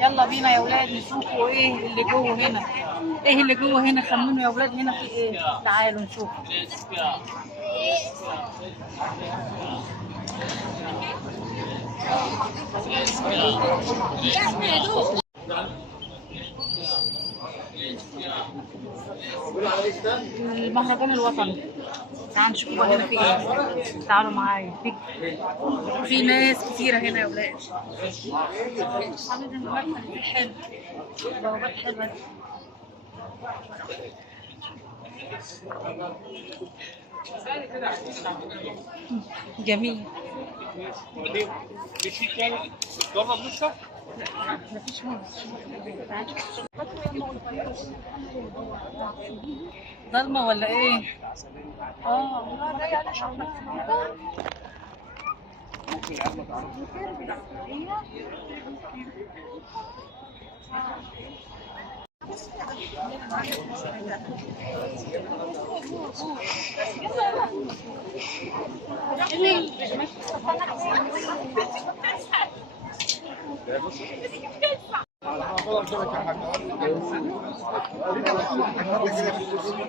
يلا بينا يا اولاد نشوفوا ايه اللي جوه هنا. ايه اللي جوه هنا؟ خمنوا يا اولاد هنا في ايه. تعالوا نشوف. المهرجان الوطني. تعالوا نشوف هنا في ايه. تعالوا معايا. في ناس كتيرة هنا يا ولاد. حلو. بوابات حلوة. جميل. مفيش ضلمة ولا ايه؟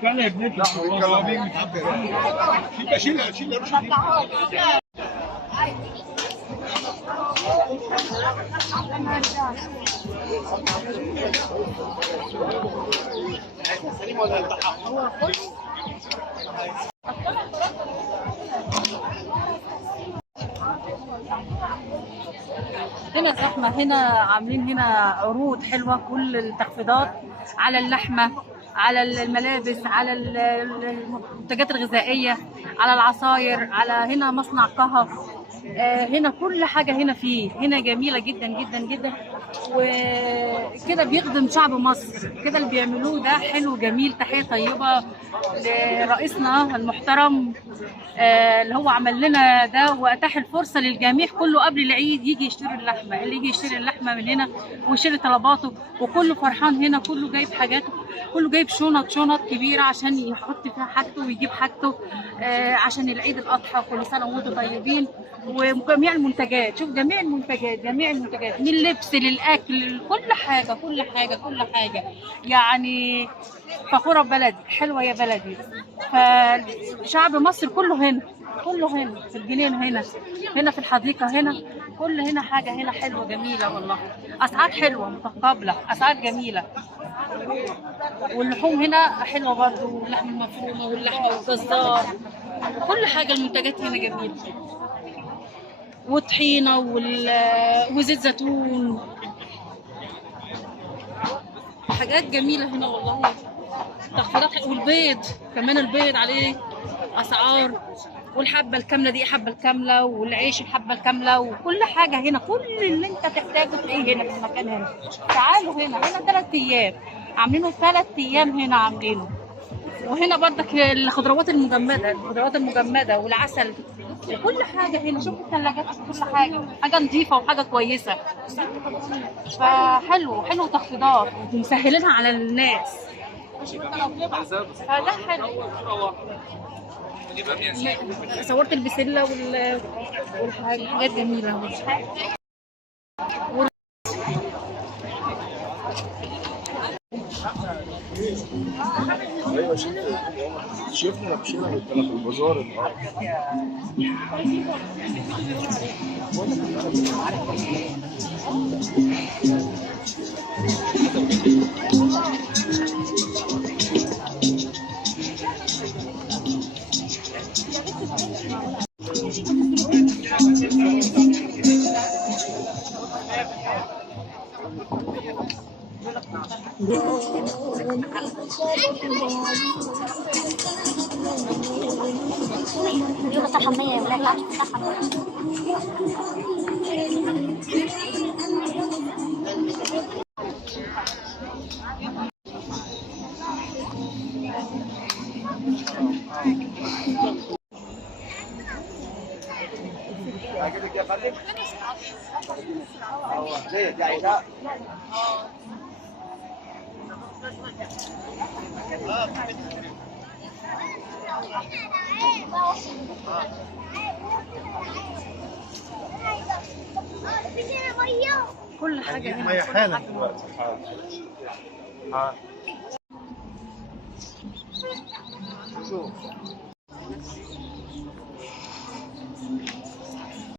يا ابنتي هنا زحمة. هنا عاملين هنا عروض حلوة. كل التخفيضات على اللحمة، على الملابس، على المنتجات الغذائية، على العصاير، على هنا مصنع قهوة. هنا كل حاجة هنا فيه. هنا جميلة جدا جدا جدا. وكده بيخدم شعب مصر. كده اللي بيعملوه ده حلو جميل. تحية طيبة لرئيسنا المحترم اللي هو عمل لنا ده واتاح الفرصه للجميع كله قبل العيد يجي يشتري اللحمه. اللي يجي يشتري اللحمه من هنا ويشتري طلباته وكله فرحان. هنا كله جايب حاجاته، كله جايب شنط كبيره عشان يحط فيها حاجته ويجيب حاجته عشان العيد الاضحى. كل سنه وانتم طيبين. وجميع المنتجات. شوف جميع المنتجات من اللبس للاكل، كل حاجه كل حاجه كل حاجه. يعني فخوره ببلدي. حلوه يا بلدي. فشعب مصر كله هنا، كله هنا في الجنينه، هنا في الحديقه، هنا كل هنا حاجه هنا حلوه جميله والله. اسعار حلوه متقابله، اسعار جميله. واللحوم هنا حلوه برضه، واللحمه المفرومه واللحمه والجزار، كل حاجه. المنتجات هنا جميله. وطحينه وزيت زيتون. حاجات جميله هنا والله. تخفيضات. والبيض كمان، البيض عليه اسعار. والحبه الكامله دي حبه الكامله، والعيش الحبه الكامله، وكل حاجه هنا. كل اللي انت تحتاجه تلاقيه هنا في المكان هنا. تعالوا هنا 3 ايام عاملينه. 3 ايام هنا عاملينه. وهنا برضك الخضروات المجمده والعسل وكل حاجه هنا. شوف الثلاجات، كل حاجه نظيفه وحاجه كويسه. فحلو تخفيضات ومسهلينها على الناس. فده حلو. صورت البسله والحاجات جميله. ايوه شفنا مشينا في البازار عجبك يا فندم؟ ليه دي عايزة؟ كل حاجه هنجيب هنا، ميه كل حالا حاجة. دلوقتي. حاضر. حاضر. شوف